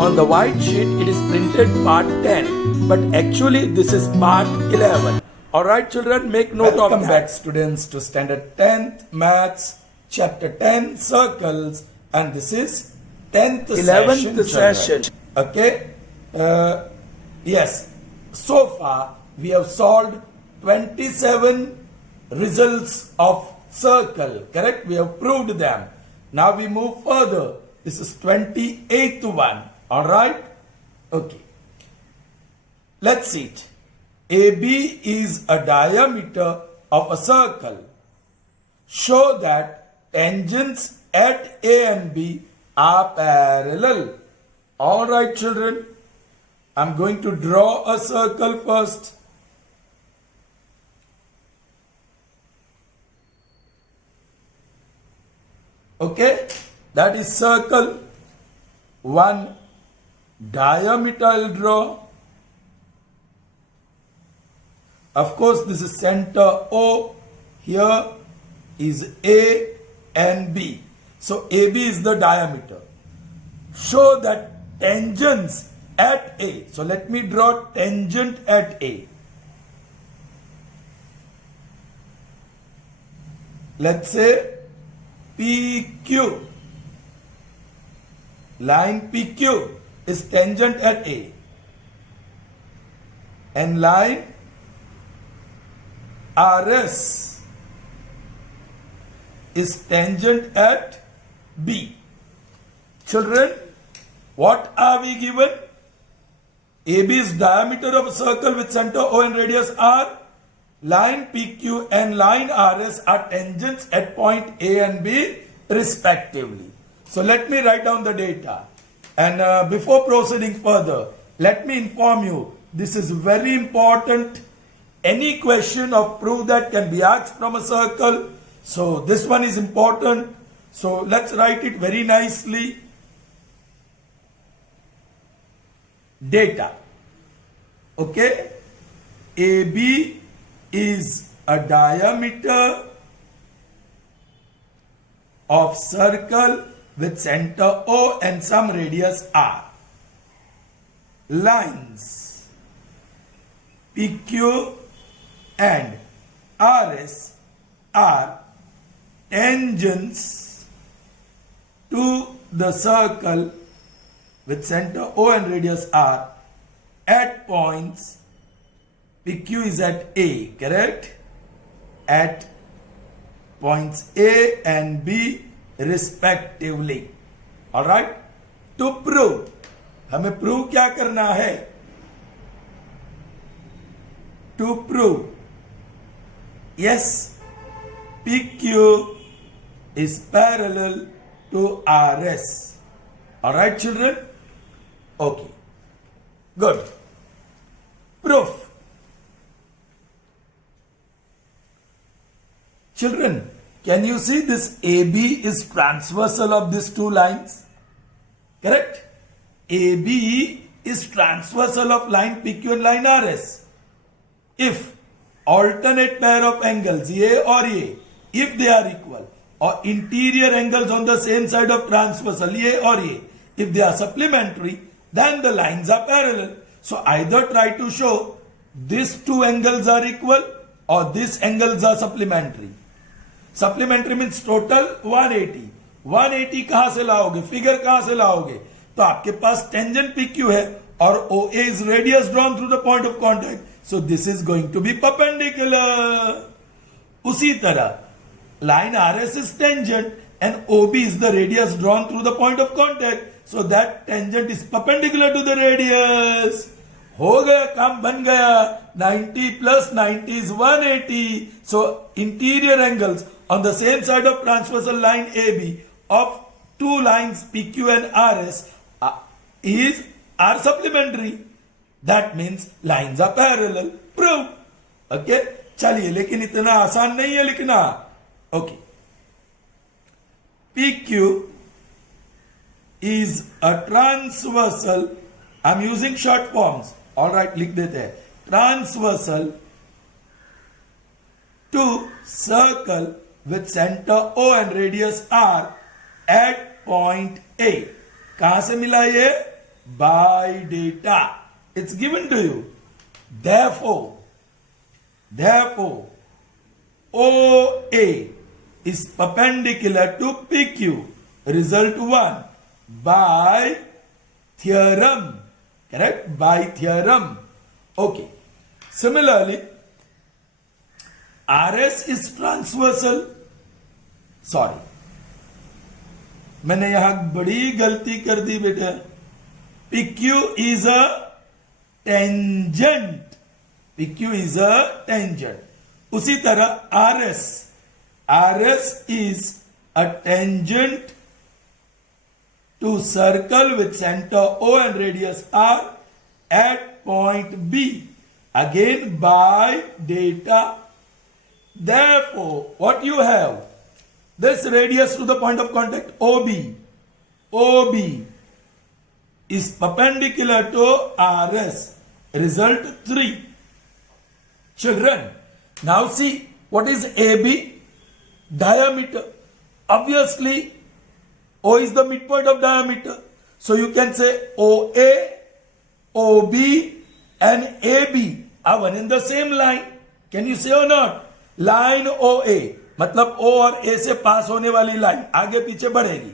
On the white sheet, it is printed part 10, but actually this is part 11. Alright children, make note Welcome of that. back students to standard 10th maths chapter 10 circles, and this is 10th 11th session. session. Okay, yes, so far we have solved 27 results of circle, correct? We have proved them. Now we move further. This is 28th one. All right, okay, let's see it. AB is a diameter of a circle. Show that tangents at A and B are parallel. All right, children, I'm going to draw a circle first. Okay, that is circle. One diameter I'll draw. Of course, this is center O. Here is A and B. So AB is the diameter. Show that tangents at A. So let me draw tangent at A. Let's say PQ. Line PQ is tangent at A. And line RS is tangent at B. Children, what are we given? AB is diameter of a circle with center O and radius R. Line PQ and line RS are tangents at point A and B respectively. So let me write down the data. And before proceeding further, let me inform you, this is very important. Any question of proof that can be asked from a circle. So this one is important. So let's write it very nicely. Data. Okay. AB is a diameter of circle with center O and some radius R. Lines PQ and RS are tangents to the circle with center O and radius R at points. PQ is at A, correct? At points A and B respectively. Alright? To prove, हमें prove क्या करना है? To prove, yes, PQ is parallel to RS. Alright, children? Okay. Good. Proof. Children, can you see this AB is transversal of these two lines? Correct? AB is transversal of line PQ and line RS. If alternate pair of angles A or A, if they are equal, or interior angles on the same side of transversal A or A, if they are supplementary, then the lines are parallel. So either try to show these two angles are equal or these angles are supplementary. Supplementary means total 180. 180 कहां से लाओगे? Figure कहां से लाओगे? तो आपके पास tangent PQ है और OA is radius drawn through the point of contact. So this is going to be perpendicular. उसी तरह line RS is tangent and OB is the radius drawn through the point of contact. So that tangent is perpendicular to the radius. हो गया, काम बन गया. 90 plus 90 is 180. So interior angles on the same side of transversal line AB of two lines PQ and RS are supplementary. That means lines are parallel. Proof. Okay. चलिए, लेकिन इतना आसान नहीं है लिखना. Okay. PQ is a transversal. I'm using short forms. All right, लिख देते हैं. Transversal to circle with center O and radius R at point A. कहां से मिला ये? by data. It's given to you. Therefore, OA is perpendicular to PQ. Result 1 by theorem. Correct? By theorem. Okay. Similarly, RS is transversal. Sorry, मैंने यहां बड़ी गलती कर दी बेटा. PQ is a tangent. PQ is a tangent. उसी तरह RS is a tangent to circle with center O and radius R at point B. Again by data. Therefore, what you have? This radius to the point of contact OB is perpendicular to RS. Result 3. Children, now see what is AB? Diameter. Obviously, O is the midpoint of diameter. So you can say OA, OB and AB are one in the same line. Can you say or not? Line OA मतलब O और A से पास होने वाली line आगे पीछे बढ़ेगी.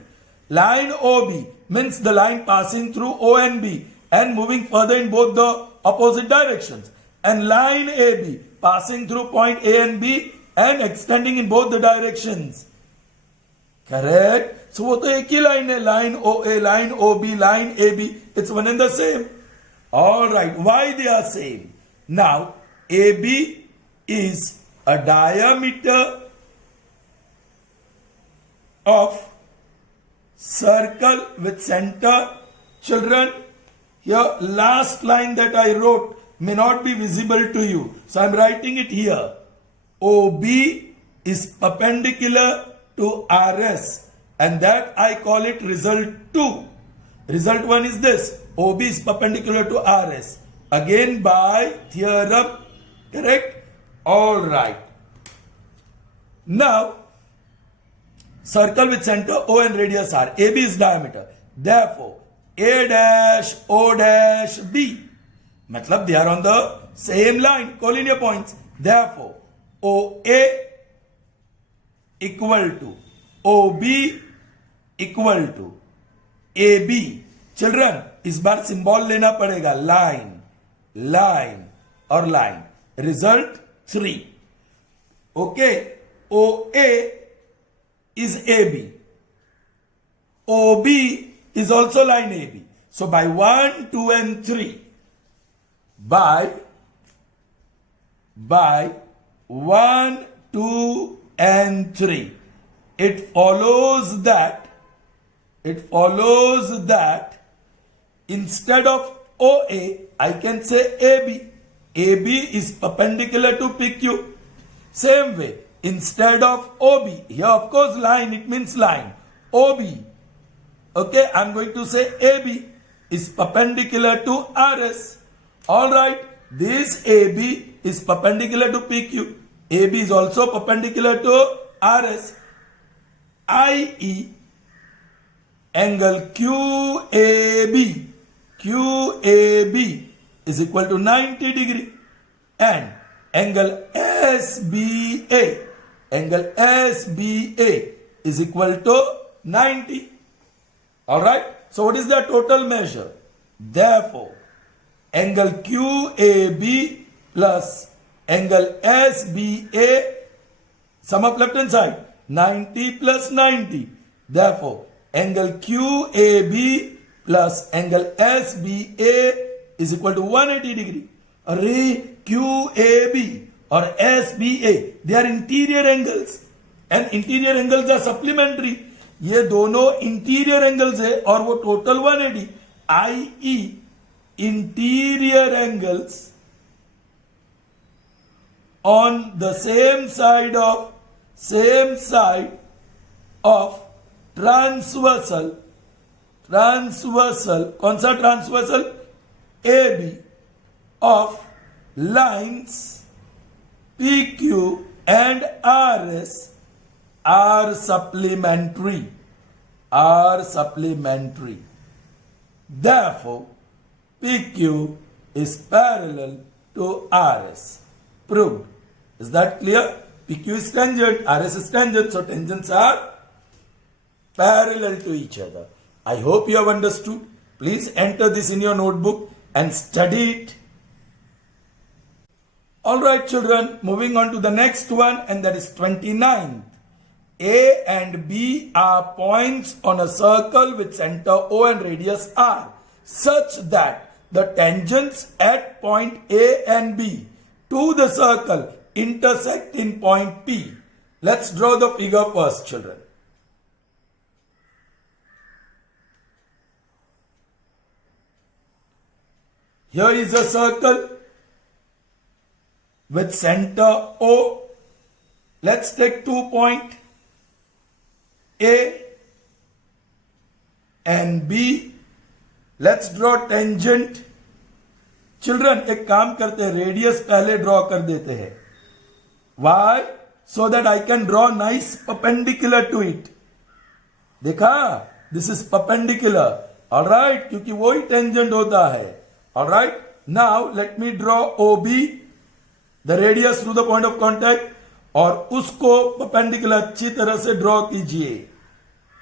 Line OB means the line passing through O and B and moving further in both the opposite directions. And line AB passing through point A and B and extending in both the directions. Correct? So वो तो एक ही line है. Line OA, line OB, line AB. It's one and the same. Alright. Why they are same? Now, AB is a diameter of circle with center. Children, here last line that I wrote may not be visible to you. So I am writing it here. OB is perpendicular to RS and that I call it result 2. Result 1 is this. OB is perpendicular to RS. Again by theorem. Correct? Alright. Now, circle with center O and radius R. AB is diameter. Therefore, A dash, O dash, B. Matlab they are on the same line, collinear points. Therefore, OA equal to OB equal to AB. Children, इस बार symbol लेना पड़ेगा. Line, line और line. Result 3. Okay. OA is AB. OB is also line AB. So by 1, 2 and 3. By 1, 2 and 3. It follows that instead of OA, I can say AB. AB is perpendicular to PQ. Same way, instead of OB, here of course line, it means line. OB. Okay, I'm going to say AB is perpendicular to RS. Alright, this AB is perpendicular to PQ. AB is also perpendicular to RS. i.e. angle QAB is equal to 90 degree and angle SBA is equal to 90. Alright, so what is the total measure? Therefore, angle QAB plus angle SBA, sum of left hand side, 90 plus 90. Therefore, angle QAB plus angle SBA is equal to 180 degree. Array QAB or SBA, they are interior angles and interior angles are supplementary. ये दोनों interior angles है और वो total 180, i.e. interior angles on the same side of transversal, कौन सा transversal? AB of lines PQ and RS are supplementary. Therefore, PQ is parallel to RS. Proved. Is that clear? PQ is tangent, RS is tangent, so tangents are parallel to each other. I hope you have understood. Please enter this in your notebook and study it. Alright children, moving on to the next one, and that is 29th. A and B are points on a circle with center O and radius R, such that the tangents at point A and B to the circle intersect in point P. Let's draw the figure first, children. Here is a circle with center O. Let's take 2 points A and B. Let's draw tangent. Children, एक काम करते हैं, radius पहले draw कर देते हैं. Why? So that I can draw nice perpendicular to it. देखा? This is perpendicular. Alright? क्योंकि वही टेंजेंट होता है. Alright? Now let me draw OB, the radius through the point of contact, और उसको perpendicular अच्छी तरह से ड्रॉ कीजिए.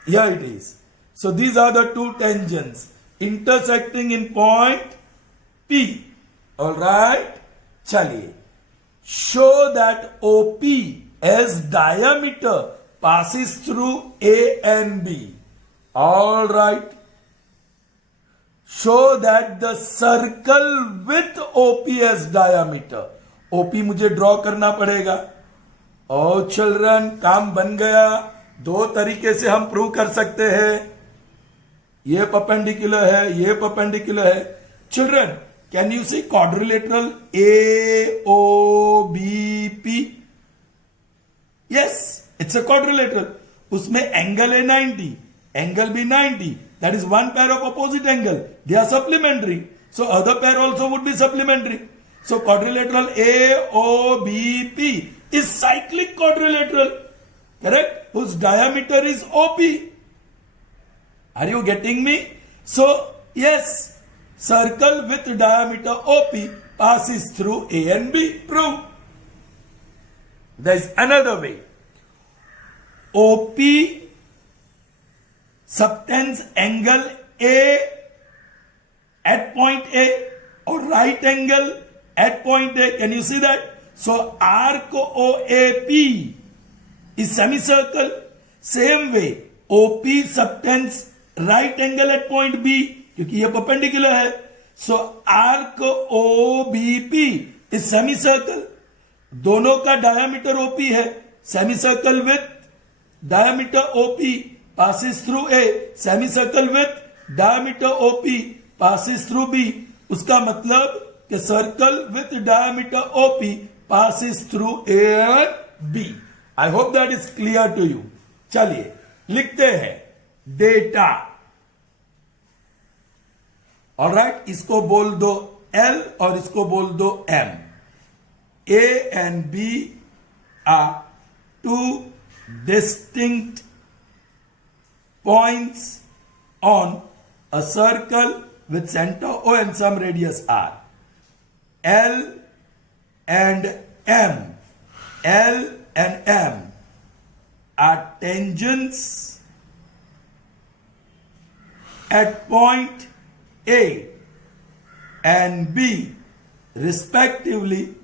Here it is. So these are the two tangents intersecting in point P. Alright? चलिए. Show that OP as diameter passes through A and B. Alright. Show that the circle with OP as diameter. OP मुझे draw करना पड़ेगा. ओ children, काम बन गया. दो तरीके से हम प्रूव कर सकते हैं. ये परपेंडिकुलर है, ये परपेंडिकुलर है. Children, can you see quadrilateral AOBP? Yes, it's a quadrilateral. उसमें एंगल है 90, एंगल भी 90. That is one pair of opposite angle. They are supplementary. So other pair also would be supplementary. So quadrilateral AOBP is cyclic quadrilateral. Correct? Whose diameter is OP. Are you getting me? So yes, circle with diameter OP passes through A and B. Prove. There is another way. OP subtends angle A at point A or right angle at point A. Can you see that? So arc OAP is semicircle. Same way OP subtends right angle at point B क्योंकि ये perpendicular है. So arc OBP is semicircle. दोनों का diameter OP है. Semicircle with diameter OP passes through A. Semicircle with diameter OP passes through B. उसका मतलब कि circle with diameter OP passes through A and B. I hope that is clear to you. चलिए लिखते हैं data. Alright, इसको बोल दो L और इसको बोल दो M. A and B are two distinct points on a circle with center O and some radius R. L and M. L and M are tangents at point A and B respectively,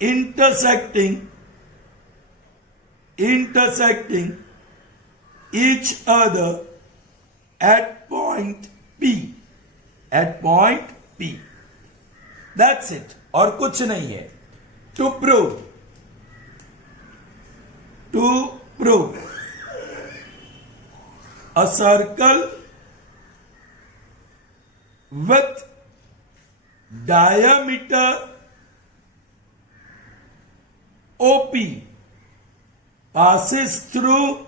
intersecting each other at point P. At point P. That's it. और कुछ नहीं है. To prove a circle with diameter OP passes through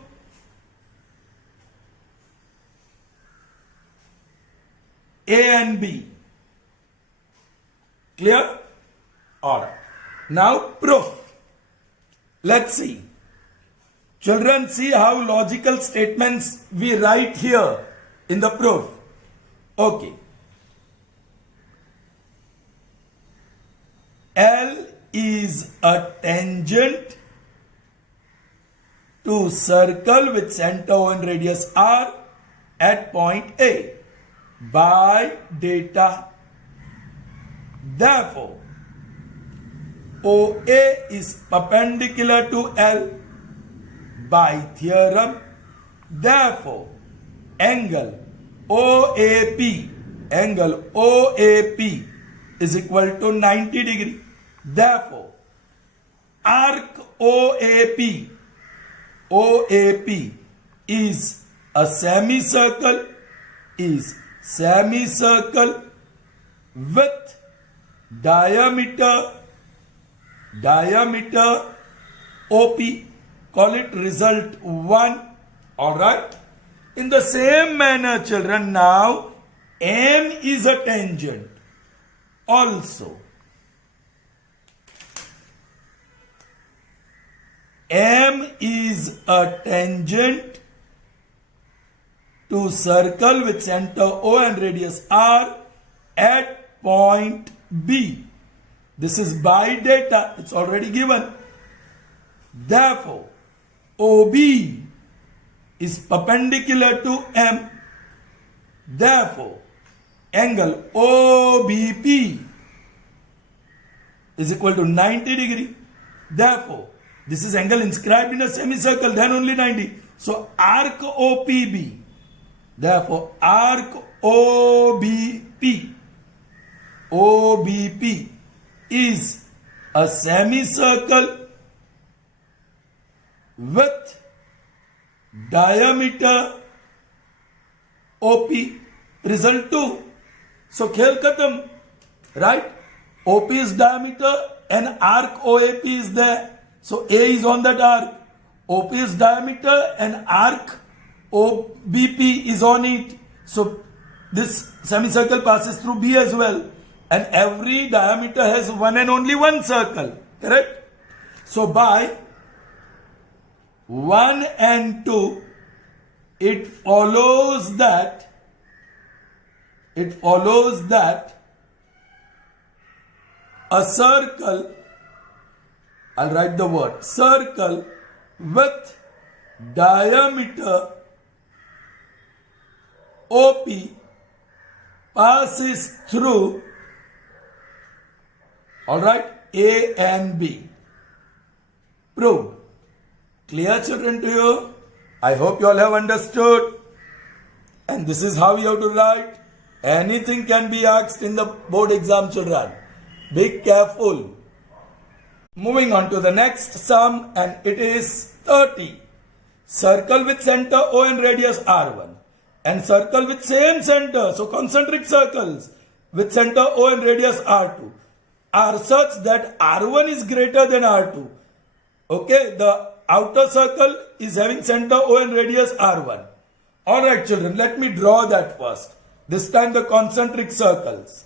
A and B. Clear? Alright. Now proof. Let's see. Children, see how logical statements we write here in the proof. Okay. L is a tangent to circle with center O and radius R at point A by data. Therefore, OA is perpendicular to L by theorem. Therefore, angle OAP is equal to 90 degree. Therefore, arc OAP is a semicircle with diameter OP. Call it result 1. Alright. In the same manner, children, now M is a tangent also. M is a tangent to circle with center O and radius R at point B. This is by data. It's already given. Therefore, OB is perpendicular to M. Therefore, angle OBP is equal to 90 degree. Therefore, this is angle inscribed in a semicircle, then only 90. So, arc OPB. Therefore, arc OBP is a semicircle with diameter OP. Result 2. So, khel khatam. Right? OP is diameter and arc OAP is there. So, A is on that arc. OP is diameter and arc OBP is on it. So, this semicircle passes through B as well. And every diameter has one and only one circle. Correct? So, by 1 and 2, it follows that a circle, I'll write the word circle with diameter OP passes through, alright, A and B. Proved. Clear, children, to you? I hope you all have understood. And this is how you have to write. Anything can be asked in the board exam, children. Be careful. Moving on to the next sum, and it is 30. Circle with center O and radius R1 and circle with same center, so concentric circles with center O and radius R2 are such that R1 is greater than R2. Okay, the outer circle is having center O and radius R1. Alright, children, let me draw that first. This time the concentric circles.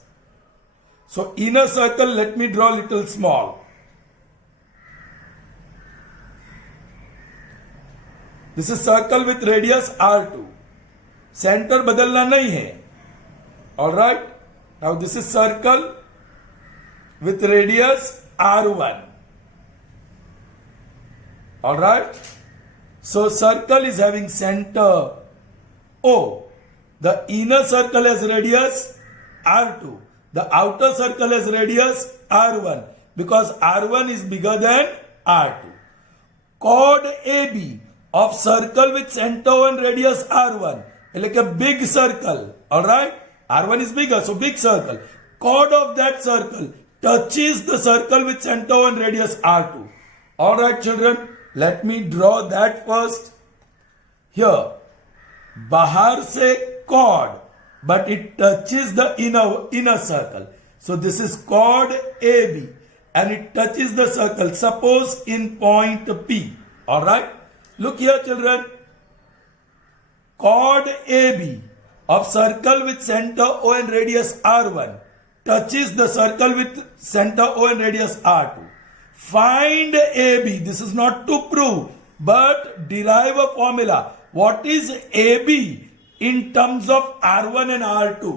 So inner circle, let me draw little small. This is circle with radius R2. Center बदलना नहीं है. Alright. Now this is circle with radius R1. Alright. So circle is having center O. The inner circle has radius R2. The outer circle has radius R1. Because R1 is bigger than R2. Chord AB of circle with center O and radius R1. Like a big circle. Alright? R1 is bigger, so big circle. Chord of that circle touches the circle with center O and radius R2. Alright, children, let me draw that first. Here, bahar se chord, but it touches the inner circle. So this is chord AB and it touches the circle. Suppose in point P. Alright? Look here, children. Chord AB of circle with center O and radius R1 touches the circle with center O and radius R2. Find AB. This is not to prove, but derive a formula. What is AB? in terms of R1 and R2.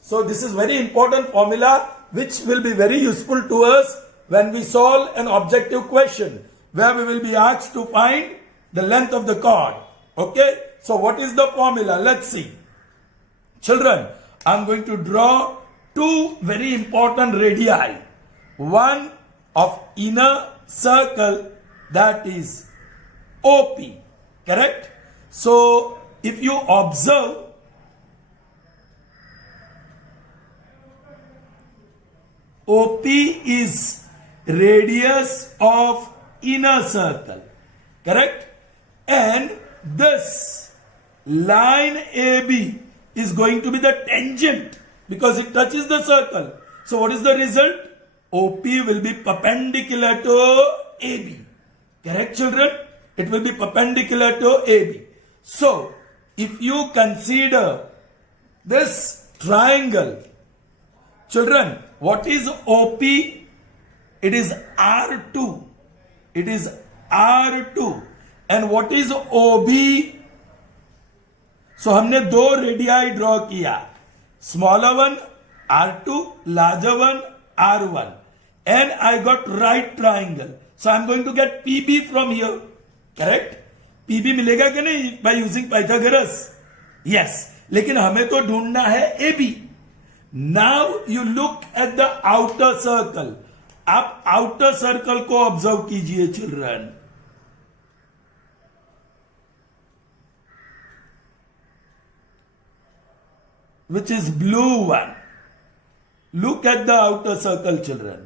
So this is very important formula which will be very useful to us when we solve an objective question where we will be asked to find the length of the chord. Okay, so what is the formula? Let's see. Children, I'm going to draw two very important radii. One of inner circle, that is OP, correct? So if you observe, OP is radius of inner circle, correct? And this line AB is going to be the tangent because it touches the circle. So what is the result? OP will be perpendicular to AB. Correct, children? It will be perpendicular to AB. So if you consider this triangle, children, what is OP? It is R2. It is R2. And what is OB? So हमने दो radii draw किया, smaller one R2, larger one R1, and I got right triangle. So I'm going to get PB from here, correct? PB मिलेगा कि नहीं by using Pythagoras? Yes. लेकिन हमें तो ढूंढना है AB. Now you look at the outer circle. आप outer circle को ऑब्जर्व कीजिए children. Which is blue one. Look at the outer circle, children.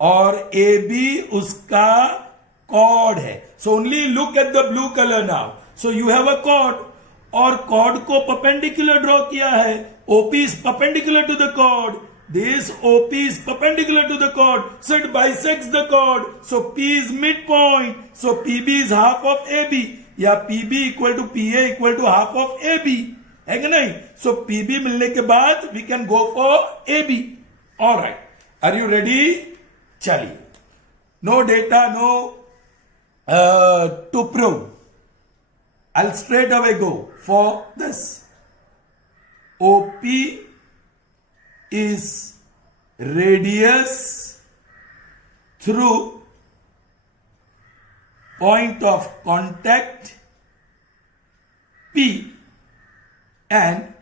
और AB उसका chord है. So only look at the blue color now. So you have a chord. और chord को perpendicular draw किया है. OP is perpendicular to the chord. This OP is perpendicular to the chord. So it bisects the chord. So P is midpoint. So PB is half of AB. या PB equal to PA equal to half of AB. है कि नहीं? So PB मिलने के बाद we can go for AB. All right. Are you ready? चलिए. No data, no to prove. I'll straight away go for this. OP is radius through point of contact P, and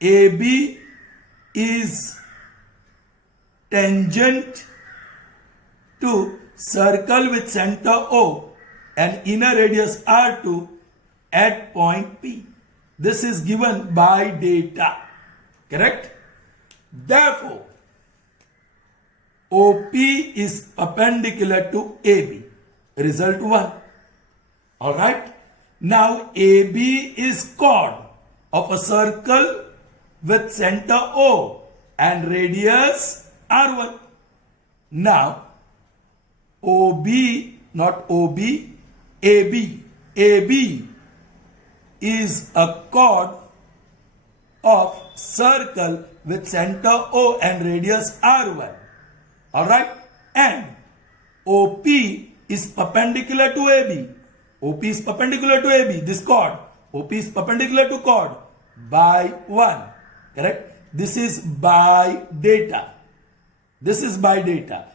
AB is tangent to circle with center O and inner radius R2 at point P. This is given by data. Correct? Therefore, OP is perpendicular to AB. Result 1. Alright? Now AB is chord of a circle with center O and radius R1. Now, OB, not OB, AB. AB is a chord of circle with center O and radius R1. Alright? And OP is perpendicular to AB. OP is perpendicular to AB, this chord. OP is perpendicular to chord by 1. Correct? This is by data. This is by data.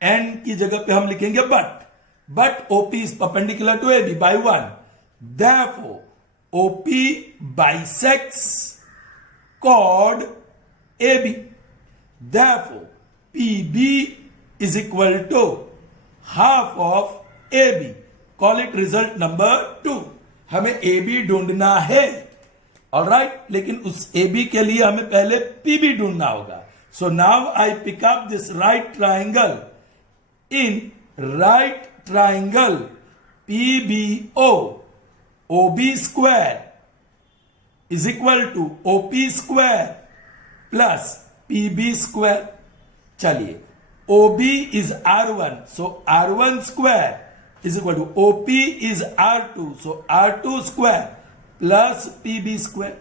N की जगह पे हम लिखेंगे but OP is perpendicular to AB by 1. Therefore, OP bisects chord AB. Therefore, PB is equal to half of AB. Call it result number 2. हमें AB ढूंढना है. Alright? लेकिन उस AB के लिए हमें पहले PB ढूंढना होगा. So now I pick up this right triangle. In right triangle PBO, OB square is equal to OP square plus PB square. चलिए, OB is R1, so R1 square is equal to OP is R2, so R2 square plus PB square,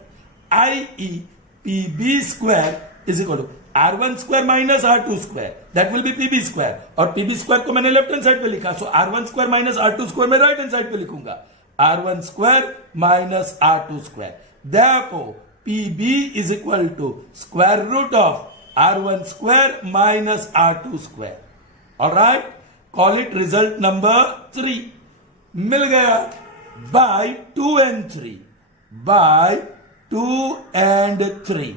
i.e. PB square is equal to R1 square minus R2 square, that will be PB square. और PB square को मैंने left hand side पे लिखा, so R1 square minus R2 square मैं right hand side पे लिखूंगा. r1 square minus r2 square. Therefore, PB is equal to square root of r1 square minus r2 square. Alright, call it result number 3. मिल गया by 2 and 3. By 2 and 3.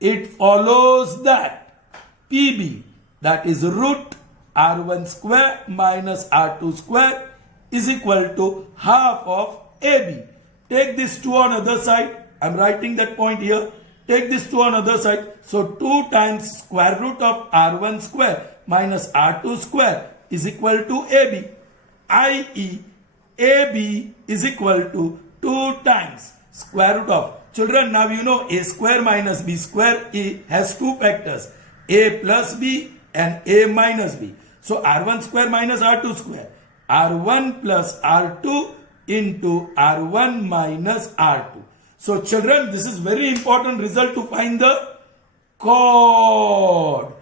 It follows that PB, that is root r1 square minus r2 square, is equal to half of AB. Take this 2 on other side. I'm writing that point here. Take this 2 on other side. So 2 times square root of r1 square minus r2 square is equal to AB. i.e. AB is equal to 2 times square root of. Children, now you know a square minus b square has two factors, a plus b and a minus b. So r1 square minus r2 square, r1 plus r2 into r1 minus r2. So children, this is very important result to find the chord.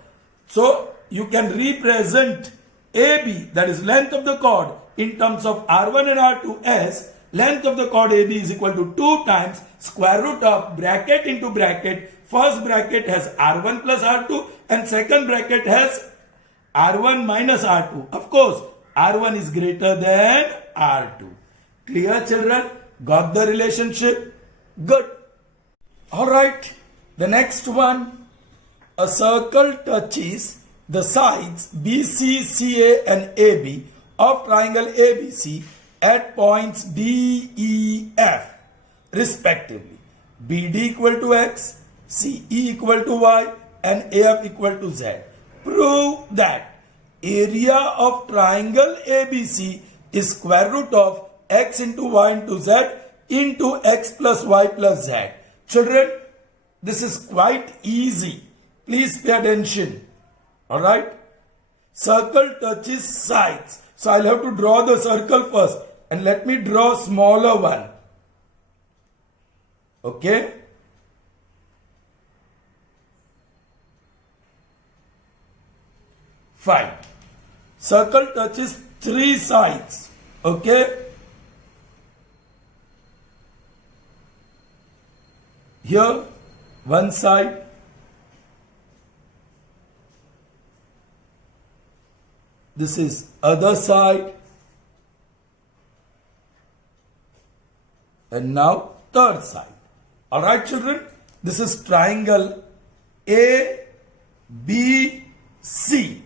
So you can represent AB, that is length of the chord, in terms of r1 and r2 as length of the chord AB is equal to 2 times square root of bracket into bracket. First bracket has r1 plus r2 and second bracket has r1 minus r2. Of course, r1 is greater than r2. Clear, children? Got the relationship? Good. Alright, the next one. A circle touches the sides BC, CA and AB of triangle ABC at points D, E, F respectively. BD equal to X, CE equal to Y and AF equal to Z. Prove that area of triangle ABC is square root of X into Y into Z into X plus Y plus Z. Children, this is quite easy. Please pay attention. Alright? Circle touches sides. So I'll have to draw the circle first. And let me draw smaller one. Okay? Fine. Circle touches 3 sides. Okay? Here, one side. This is other side. And now third side. Alright children, this is triangle A, B, C.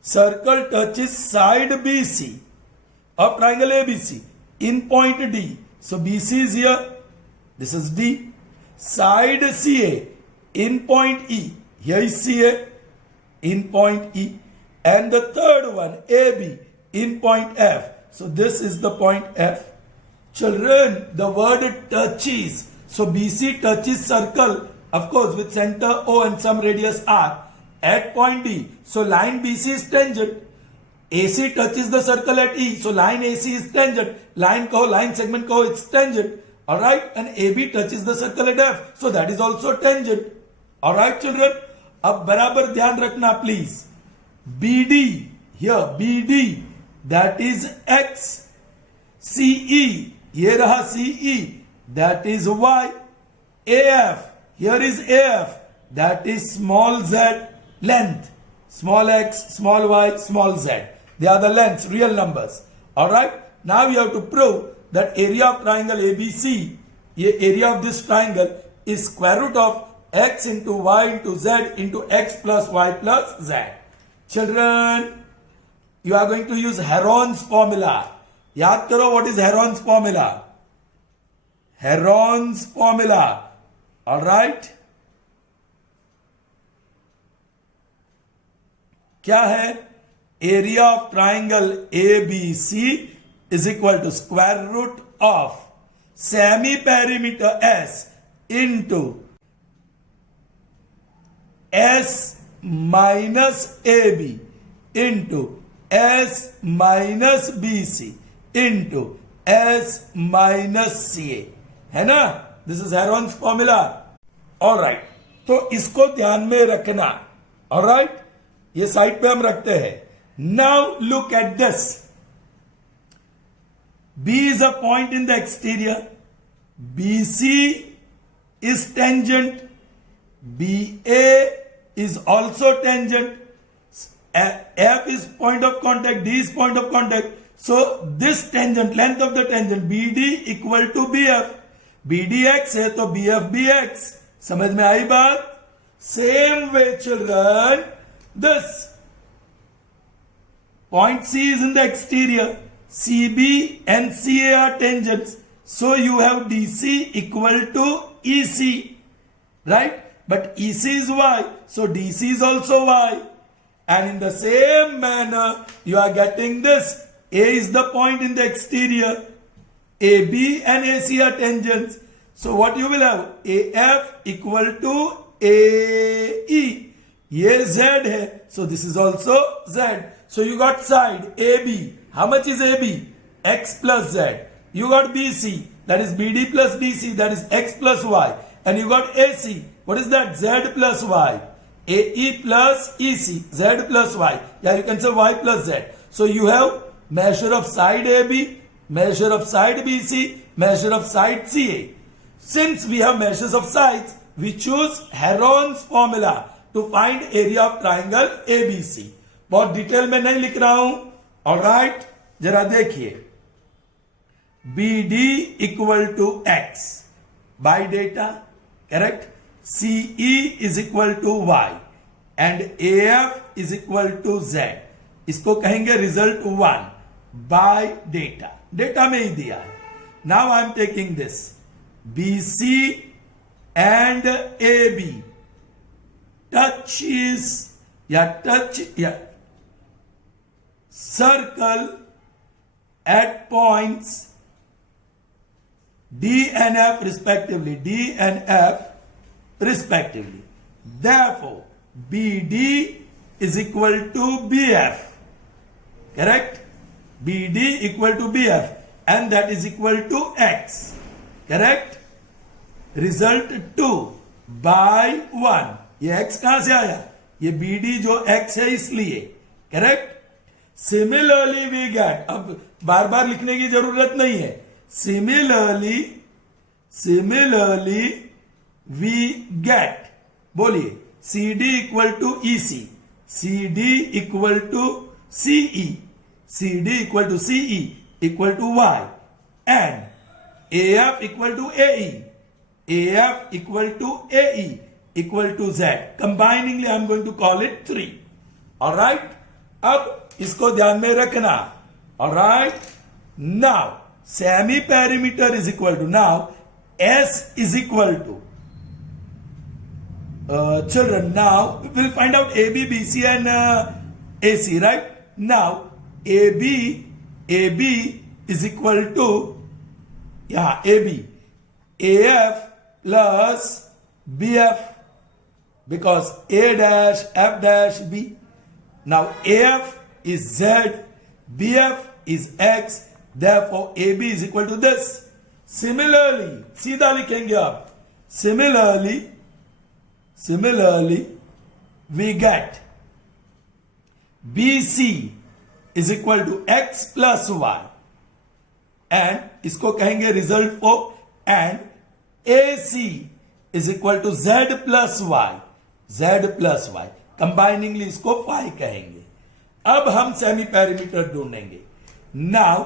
Circle touches side BC of triangle ABC in point D. So BC is here, this is D. Side CA in point E, here is CA in point E. And the third one, AB in point F. So this is the point F. Children, the word touches. So BC touches circle, of course, with center O and some radius R at point D. So line BC is tangent. AC touches the circle at E. So line AC is tangent. Line segment ko, it's tangent. Alright. And AB touches the circle at F. So that is also tangent. Alright children. Ab barabar dhyan rakhna please. BD, here BD, that is X. CE, here raha CE, that is Y. AF, here is AF, that is small z, length. Small x, small y, small z. They are the lengths, real numbers. Alright, now you have to prove that area of triangle ABC, area of this triangle is square root of x into y into z into x plus y plus z. Children, you are going to use Heron's formula. Yaad karo, what is Heron's formula? Heron's formula. Alright? क्या है? Area of triangle ABC is equal to square root of semi-perimeter S into S minus AB into S minus BC into S minus CA. है ना? This is Heron's formula. Alright. तो इसको ध्यान में रखना. Alright? ये साइड पे हम रखते हैं. Now look at this. B is a point in the exterior. BC is tangent. BA is also tangent. F is point of contact, D is point of contact. So this tangent, length of the tangent BD equal to BF. BD x है तो BF भी x. समझ में आई बात? Same way children, this point C is in the exterior. CB and CA are tangents. So you have DC equal to EC. Right? But EC is Y. So DC is also Y. And in the same manner, you are getting this. A is the point in the exterior. AB and AC are tangents. So what you will have? AF equal to AE. ये Z है. So this is also Z. So you got side AB. How much is AB? X plus Z. You got BC. That is BD plus DC. That is X plus Y. And you got AC. What is that? Z plus Y. AE plus EC. Z plus Y. Yeah, you can say Y plus Z. So you have measure of side AB, measure of side BC, measure of side CA. Since we have measures of sides, we choose Heron's formula to find area of triangle ABC. बहुत detail में नहीं लिख रहा हूं. Alright, जरा देखिए. BD equal to X by data, correct? CE is equal to Y and AF is equal to Z. इसको कहेंगे रिजल्ट 1 by data. डेटा में ही दिया है. Now I am taking this BC and AB. Circle at points D and F respectively. D and F respectively. Therefore, BD is equal to BF. Correct? BD equal to BF and that is equal to X. Correct? Result 2 by 1. ये X कहां से आया? ये BD जो X है इसलिए. Correct? Similarly we gate, अब बार बार लिखने की जरूरत नहीं है. सिमिलरली वी गेट, बोलिए, CD equal to EC, CD equal to CE, CD equal to CE equal to Y and AF equal to AE, AF equal to AE equal to Z. Combiningly, I am going to call it 3. Alright? अब इसको ध्यान में रखना. Alright? Now, semi-perimeter is equal to, now, S is equal to, children, now, we will find out AB, BC and AC, right? Now, AB is equal to, AB, AF plus BF, because A dash F dash B. Now AF is Z, BF is X, therefore AB is equal to this. Similarly, सीधा लिखेंगे आप. Similarly, we get BC is equal to X plus Y, and इसको कहेंगे result for, and AC is equal to Z plus Y. कंबाइनिंगली इसको phi कहेंगे. अब हम semi perimeter ढूंढेंगे. Now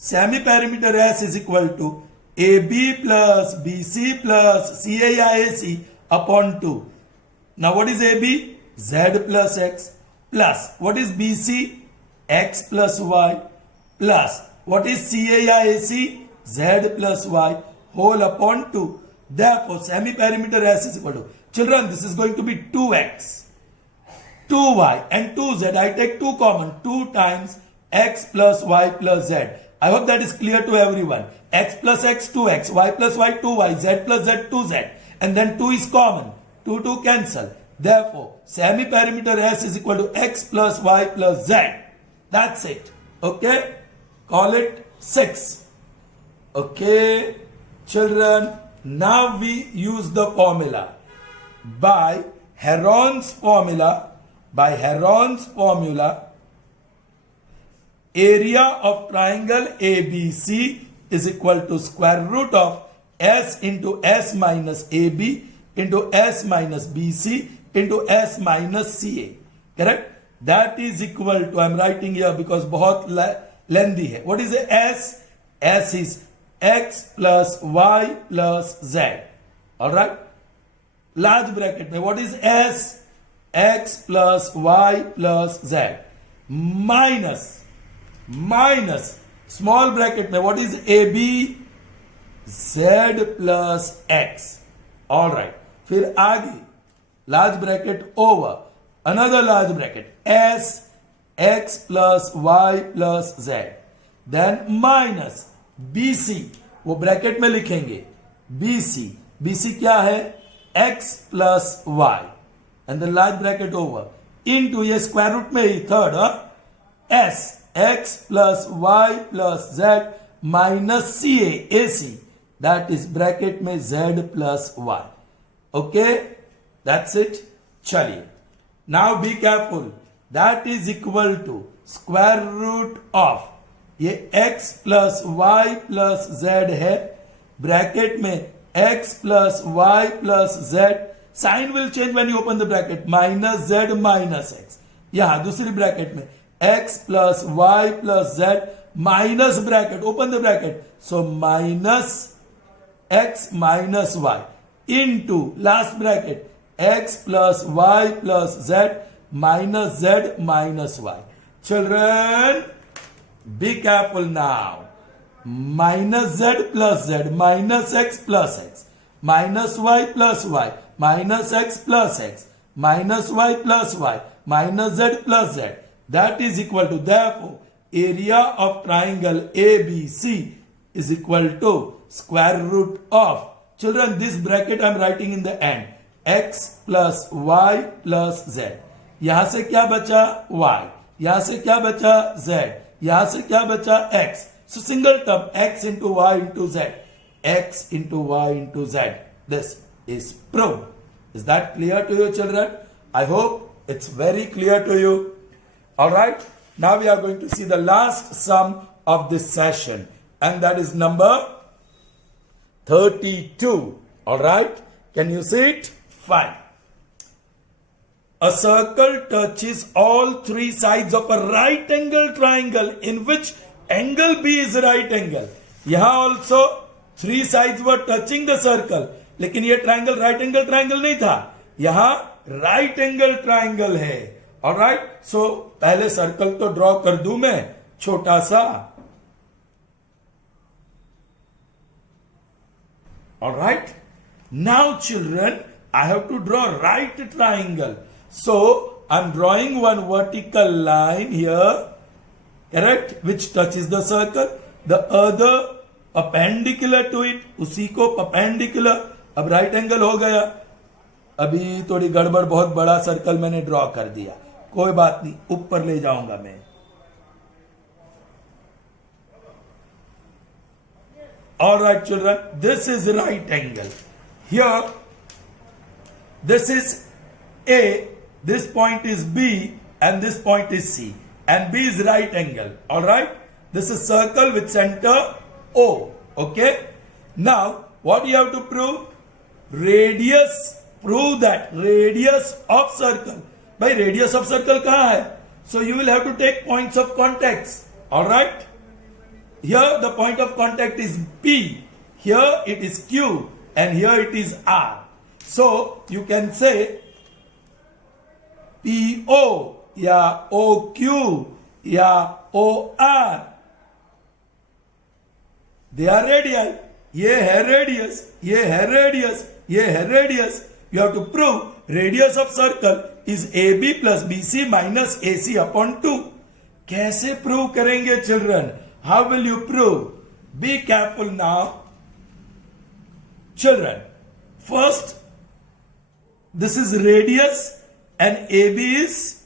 semi perimeter S is equal to AB plus BC plus CA या AC upon 2. Now what is AB? Z plus X plus what is BC? X plus Y plus what is CA या AC? Z plus Y whole upon 2. Therefore, semi-perimeter S is equal to, children, this is going to be 2x, 2y and 2z. I take 2 common, 2 times x plus y plus z. I hope that is clear to everyone. X plus x, 2x, y plus y, 2y, z plus z, 2z. And then 2 is common, 2 cancel. Therefore, semi-perimeter S is equal to x plus y plus z. That's it. Okay? Call it 6. Okay, children. Now we use the formula. By Heron's formula, area of triangle ABC is equal to square root of S into S minus AB into S minus BC into S minus CA. Correct? That is equal to, I'm writing here because बहुत lengthy है. What is the S? S is X plus Y plus Z. Alright? Large bracket में what is S? X plus Y plus Z. Minus small bracket में what is AB? Z plus X. Alright. फिर आगे large bracket over another large bracket S X plus Y plus Z. Then minus BC, वो bracket में लिखेंगे BC क्या है? X plus Y and the large bracket over into ये square root में ही third S X plus Y plus Z minus CA AC, that is bracket में Z plus Y. Okay, that's it. चलिए, now be careful. That is equal to square root of ये x plus y plus z है, bracket में x plus y plus z, sign will change when you open the bracket, minus z minus x. यहां दूसरी bracket में x plus y plus z minus bracket, open the bracket, so minus x minus y into last bracket x plus y plus z minus z minus y. Children, be careful now. Minus z plus z minus x plus x minus y plus y minus x plus x minus y plus y minus z plus z, that is equal to, therefore area of triangle ABC is equal to square root of, children this bracket I am writing in the end, x plus y plus z. यहां से क्या बचा? y. यहां से क्या बचा? z. यहां से क्या बचा? x. So single term x into y into z. X into y into z. This is proved. Is that clear to you, children? I hope it's very clear to you. Alright. Now we are going to see the last sum of this session, and that is number 32. Alright. Can you see it? Fine. A circle touches all three sides of a right angle triangle in which angle B is right angle. यहां also three sides were touching the circle, लेकिन ये triangle right angle triangle नहीं था, यहां right angle triangle है. Alright, सो पहले circle तो draw कर दूं मैं छोटा सा. Alright, now children I have to draw right triangle. So I'm drawing one vertical line here, correct, which touches the circle. The other perpendicular to it, उसी को perpendicular. अब right angle हो गया. अभी थोड़ी गड़बड़, बहुत बड़ा सर्कल मैंने ड्रॉ कर दिया, कोई बात नहीं, ऊपर ले जाऊंगा मैं. All right, children, this is right angle. Here, this is A, this point is B, and this point is C, and B is right angle. All right, this is circle with center O. Okay, now what you have to prove? Radius. Prove that radius of circle. By radius of circle कहाँ है? So you will have to take points of contacts. All right, here the point of contact is P, here it is Q, and here it is R. So you can say PO या OQ या OR, they are radii. ये है radius, ये है radius, ये है radius. You have to prove radius of circle is AB plus BC minus AC upon 2. कैसे prove करेंगे children? How will you prove? Be careful now, children. First, this is radius and AB is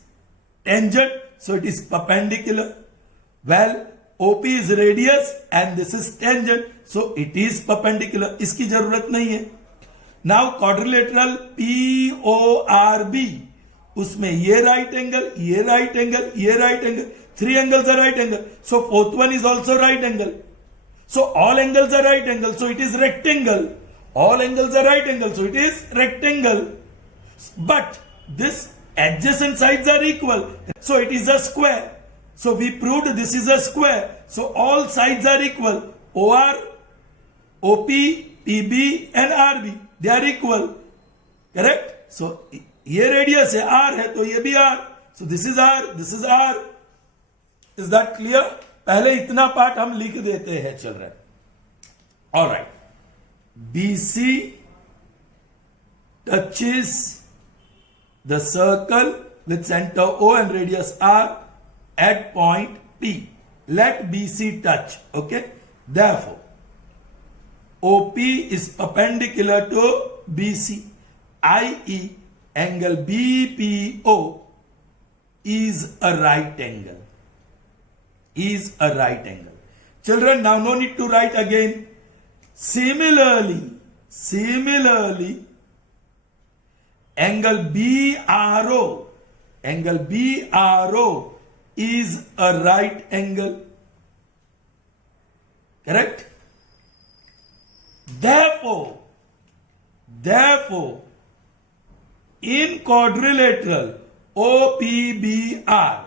tangent, so it is perpendicular. Well, OP is radius and this is tangent, so it is perpendicular. इसकी जरूरत नहीं है. Now quadrilateral PORB, उसमें ये right angle, ये right angle, ये right angle, Three angles are right angle. So fourth one is also right angle. So all angles are right angle. So it is rectangle. All angles are right angle. So it is rectangle. But this adjacent sides are equal. So it is a square. So we proved this is a square. So all sides are equal. OR, OP, PB and RB. They are equal. Correct? So ये radius है R है तो ये भी R. So this is R, this is R. Is that clear? पहले इतना part हम लिख देते हैं children. All right. BC touches the circle with center O and radius R at point P. Let BC touch. Okay. Therefore, OP is perpendicular to BC, i.e. angle BPO is a right angle. Is a right angle. Children, now no need to write again. Similarly, angle BRO is a right angle. Correct? Therefore, in quadrilateral OPBR,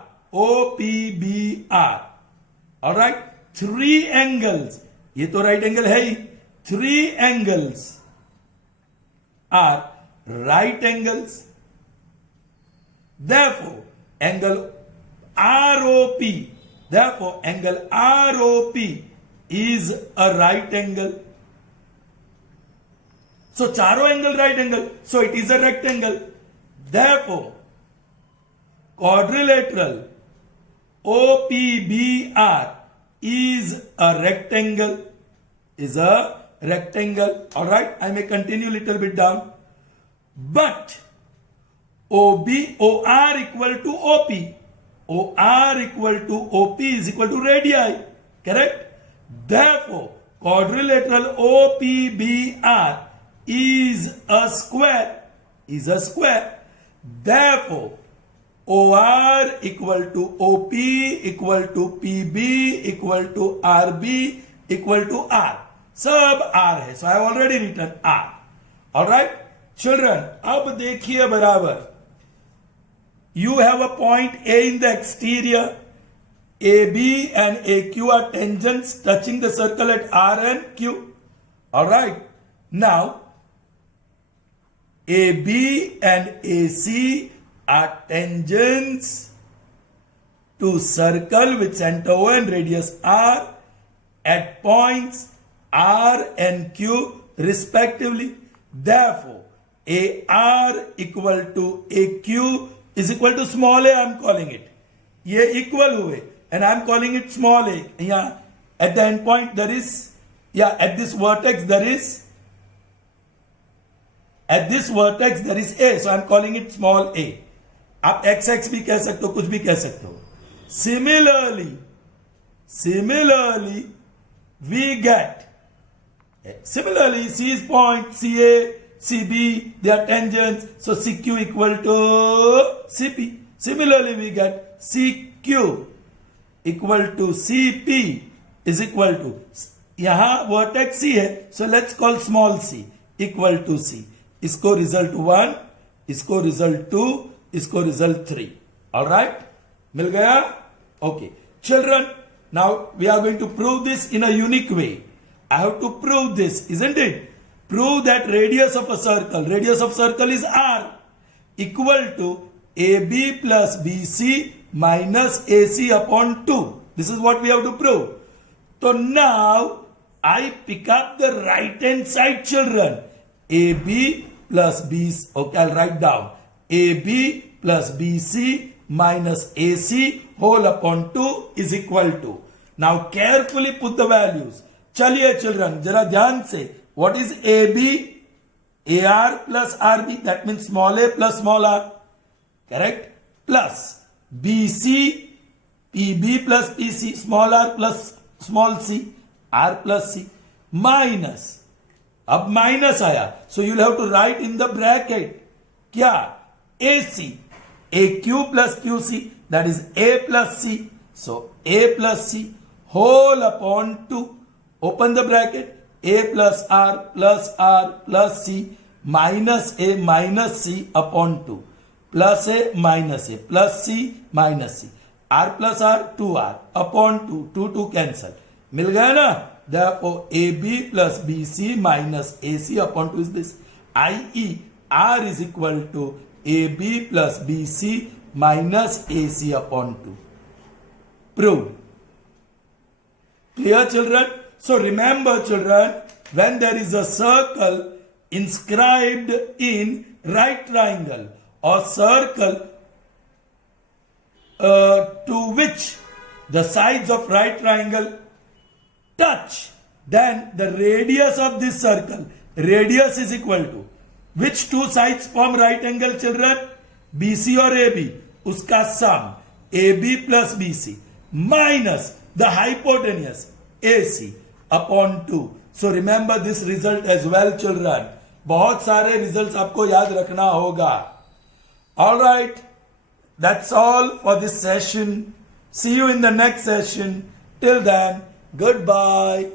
all right, three angles, ये तो right angle है ही, three angles are right angles. Therefore, angle ROP is a right angle. So चारों angle right angle, so it is a rectangle. Therefore, quadrilateral OPBR is a rectangle. Is a rectangle. All right, I may continue little bit down. But OR equal to OP. OR equal to OP is equal to radii. Correct? Therefore, quadrilateral OPBR is a square. Therefore, OR equal to OP equal to PB equal to RB equal to R. सब R है. So I have already written R. Alright? Children, अब देखिए बराबर. You have a point A in the exterior. AB and AQ are tangents touching the circle at R and Q. Alright? Now, AB and AC are tangents to circle with center O and radius R at points R and Q respectively. Therefore, AR equal to AQ is equal to small a, I am calling it. ये equal हुए and I am calling it small a. यहाँ at the end point there is, at this vertex there is, at this vertex there is A, so I am calling it small a. आप XX भी कह सकते हो, कुछ भी कह सकते हो. Similarly, we get, similarly, C is point, CA, CB, they are tangents, so CQ equal to CP. Similarly, we get CQ equal to CP is equal to, यहाँ vertex C है, so let's call small c equal to C. इसको result 1, इसको result 2, इसको result 3. Alright? मिल गया? Okay. Children, now we are going to prove this in a unique way. I have to prove this, isn't it? Prove that radius of circle is R equal to AB plus BC minus AC upon 2. This is what we have to prove. So now I pick up the right hand side, children. AB plus BC, okay, I'll write down. AB plus BC minus AC whole upon 2 is equal to. Now carefully put the values. चलिए children, जरा ध्यान से. What is AB? AR plus RB, that means small a plus small r. Correct? Plus BC, PB plus PC, small r plus small c, R plus C, minus. अब minus आया, so you'll have to write in the bracket क्या AC, AQ plus QC, that is A plus C, So A plus C whole upon 2. Open the bracket. A plus R plus C minus A minus C upon 2. Plus A minus A plus C minus C. R plus R 2R upon 2. 2 cancel. मिल गया ना? Therefore AB plus BC minus AC upon 2 is this. i.e. R is equal to AB plus BC minus AC upon 2. Proved. Clear, children? So remember, children, when there is a circle inscribed in right triangle or circle to which the sides of right triangle touch, then the radius of this circle, radius is equal to which two sides form right angle, children? BC or AB? Uska sum, AB plus BC minus the hypotenuse AC upon 2. So remember this result as well, children. बहुत सारे results आपको याद रखना होगा. All right, that's all for this session. See you in the next session. Till then, goodbye.